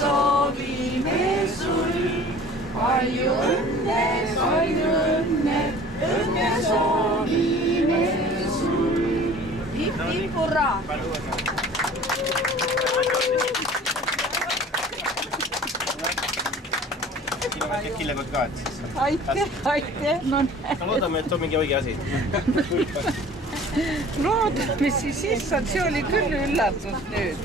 soovime sul palju õnne, õnne soovime sul. Hip-hip, hurraa! Kilekott ka, et siis... Aitäh! No loodame, et on mingi õige asi. Loodame siis issand, see oli küll üllatus nüüd.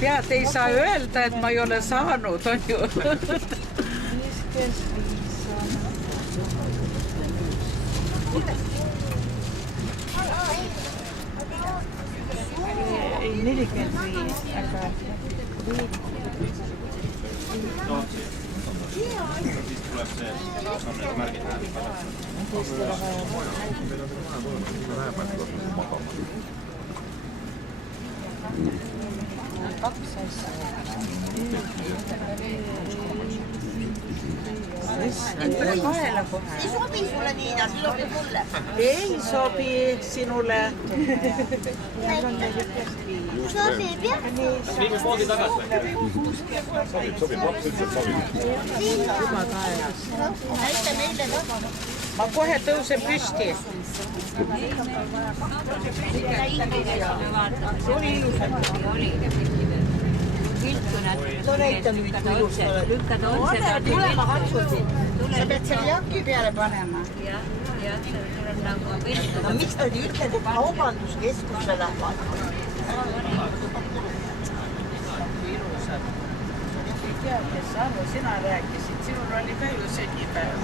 Tead, ei saa öelda, et ma ei ole saanud, on ju. Ei 45, aga... Siis tuleb see, kas on need märgid näha. Kaks asja. Ei sobi sulle, Niina, see sobib mulle. Ei sobi sinule. Sobib, jah? Viime poodi tagasi või? Sobib, laps üldse sobib. Näita meile ka. Ma kohe tõusen püsti. Oli ilusam. No näita nüüd, kui ilus oled. Tule, ma katsusin. Sa pead selle jakki peale panema. No miks nad ei ütle, et kaubanduskeskuse lähevad? Ei tea, kes aru, sina rääkisid. Sinul oli ka ju senipäev.